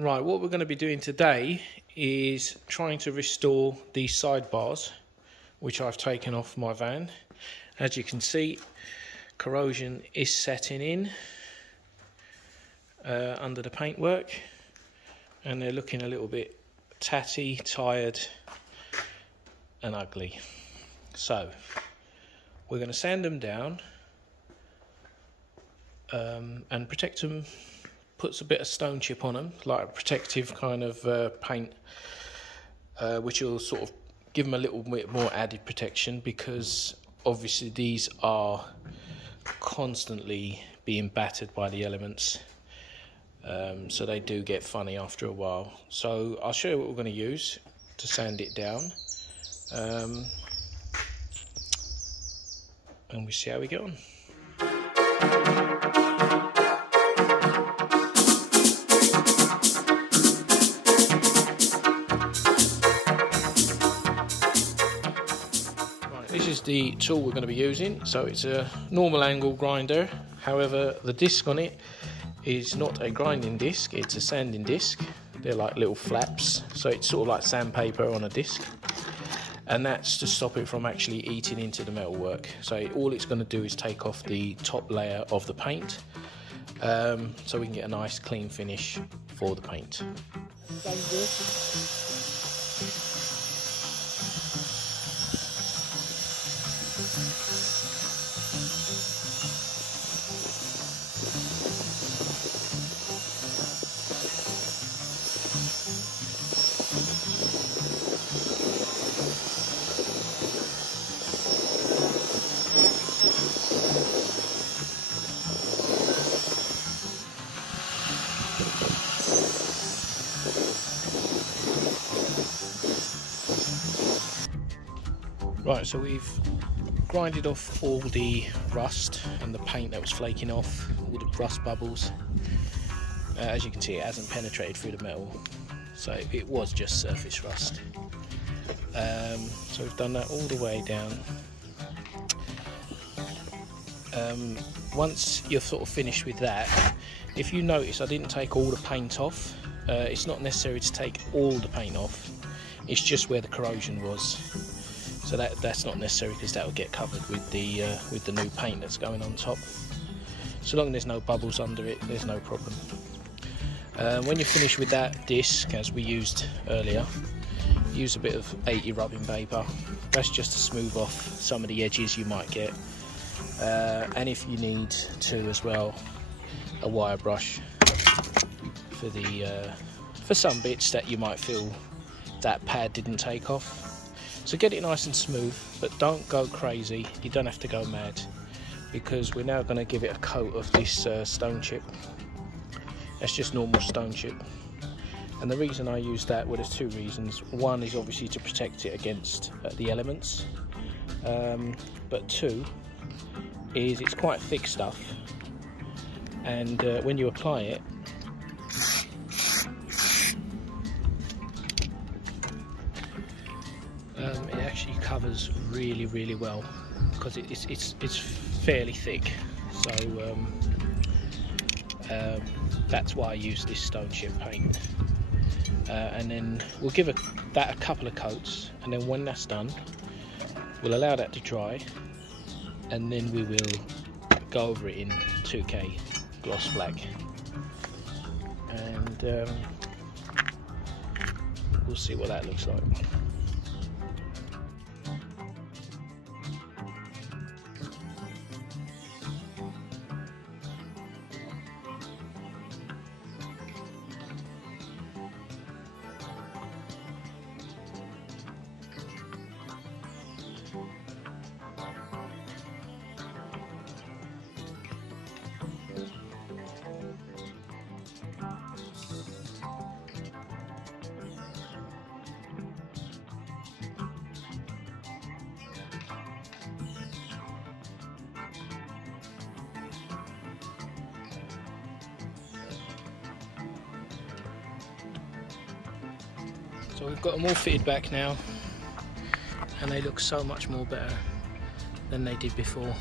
Right, what we're going to be doing today is trying to restore these sidebars, which I've taken off my van. As you can see, corrosion is setting in under the paintwork, and they're looking a little bit tatty, tired and ugly. So we're going to sand them down and protect them. Puts a bit of stone chip on them, like a protective kind of paint, which will sort of give them a little bit more added protection, because obviously these are constantly being battered by the elements, so they do get funny after a while. So I'll show you what we're going to use to sand it down, and we see how we get on. This is the tool we're going to be using. So it's a normal angle grinder, however the disc on it is not a grinding disc, it's a sanding disc. They're like little flaps, so it's sort of like sandpaper on a disc, and that's to stop it from actually eating into the metalwork. So all it's going to do is take off the top layer of the paint, so we can get a nice clean finish for the paint. Right, so we've grinded off all the rust and the paint that was flaking off, all the rust bubbles. As you can see, it hasn't penetrated through the metal, so it was just surface rust. So we've done that all the way down. Once you're sort of finished with that, if you notice I didn't take all the paint off. It's not necessary to take all the paint off, it's just where the corrosion was. So that's not necessary, because that will get covered with the new paint that's going on top. So long as there's no bubbles under it, there's no problem. When you're finished with that disc, as we used earlier, use a bit of 80 rubbing paper. That's just to smooth off some of the edges you might get. And if you need to as well, a wire brush for some bits that you might feel that pad didn't take off. So get it nice and smooth, but don't go crazy. You don't have to go mad, because we're now going to give it a coat of this stone chip. That's just normal stone chip. And the reason I use that, well, there's two reasons. One is obviously to protect it against the elements, but two is it's quite thick stuff, and when you apply it, it actually covers really well, because it's fairly thick. So that's why I use this stone chip paint. And then we'll give that a couple of coats, and then when that's done, we'll allow that to dry, and then we will go over it in 2K gloss black, and we'll see what that looks like. So we've got them all fitted back now, and they look so much more better than they did before.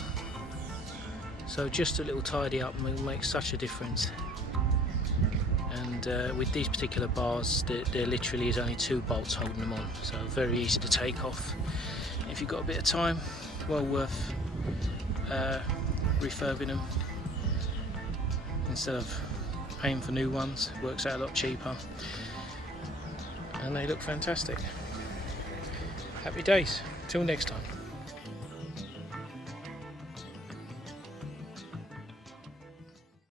So just a little tidy up will make such a difference. And and with these particular bars there literally is only 2 bolts holding them on, so very easy to take off. If you've got a bit of time, well worth refurbing them instead of paying for new ones. Works out a lot cheaper and they look fantastic. Happy days, till next time.